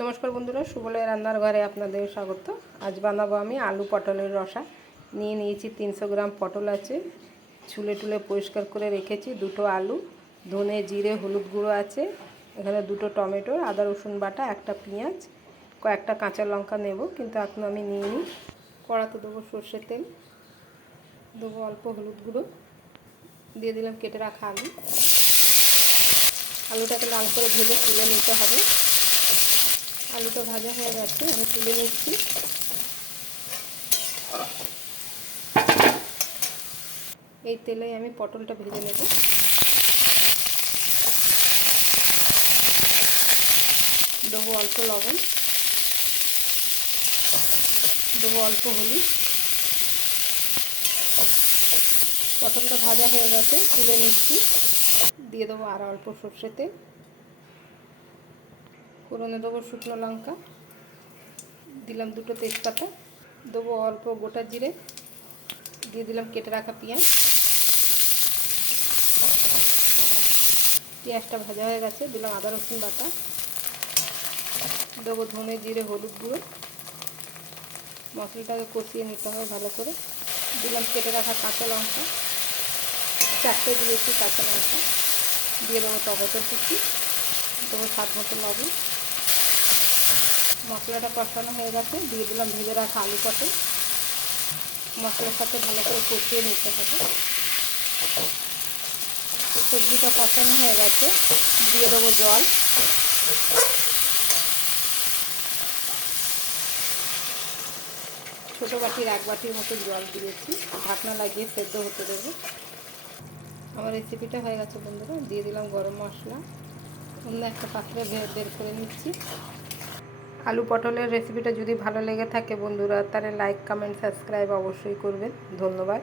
নমস্কার বন্ধুরা সুবলের রান্নার ঘরে আপনাদের স্বাগত। আজ বানাবো আমি আলু পটলের রসা। নিয়ে নিয়েছি তিনশো গ্রাম পটল আছে। ছুলে টুলে পরিষ্কার করে রেখেছি দুটো আলু, ধনে, জিরে, হলুদ গুঁড়ো আছে। এখানে দুটো টমেটো, আদা, রসুন বাটা, একটা পেঁয়াজ, কয়েকটা কাঁচা লঙ্কা নেব। কিন্তু এখন আমি নিয়ে নিই কড়াতে দেবো সর্ষের তেল, দেবো অল্প হলুদ গুঁড়ো, দিয়ে দিলাম কেটে রাখা আলু। আলুটাকে লাল করে ভেজে তুলে নিতে হবে। আলুটা ভাজা হয়ে গেছে, আমি তুলে নিচ্ছি। এই তেলে আমি পটলটা ভেজে নেব। দেবো অল্প লবণ। দেবো অল্প হলুদ। পটলটা ভাজা হয়ে গেছে, তুলে নিচ্ছি। দিয়ে দেবো আর অল্প সর্ষে তেল। ফোড়নে দেবো শুকনো লঙ্কা। দিলাম দুটো তেজপাতা। দেবো অল্প গোটা জিরে। দিয়ে দিলাম কেটে রাখা পেঁয়াজ। পেঁয়াজটা ভাজা হয়ে গেছে। দিলাম আদা, রসুন বাটা। দেবো ধনে জিরে, হলুদ গুঁড়ো। মশলাটাকে কষিয়ে নিতে হবে ভালো করে। দিলাম কেটে রাখা কাঁচা লঙ্কা। চারটে দিয়েছি কাঁচা লঙ্কা। দিয়ে দেবো টমেটোর কুচি। দেবো স্বাদ মতো লবণ। মশলাটা কষানো হয়ে গেছে। দিয়ে দিলাম ভেজে রাখা আলু পটল মশলার সাথে ভালো করে কষিয়ে নিতে হবে। সবজিটা কষানো হয়ে গেছে। দিয়ে দেবো জল। ছোটো বাটির এক বাটির মতো জল দিয়েছি। ঢাকনা লাগিয়ে সেদ্ধ হতে দেবো। আমার রেসিপিটা হয়ে গেছে বন্ধুরা। দিয়ে দিলাম গরম মশলা। অন্য একটা পাত্রে বের করে নিচ্ছি। আলু পটলের রেসিপিটা যদি ভালো লেগে থাকে বন্ধুরা, তাহলে লাইক কমেন্ট সাবস্ক্রাইব অবশ্যই করবেন। ধন্যবাদ।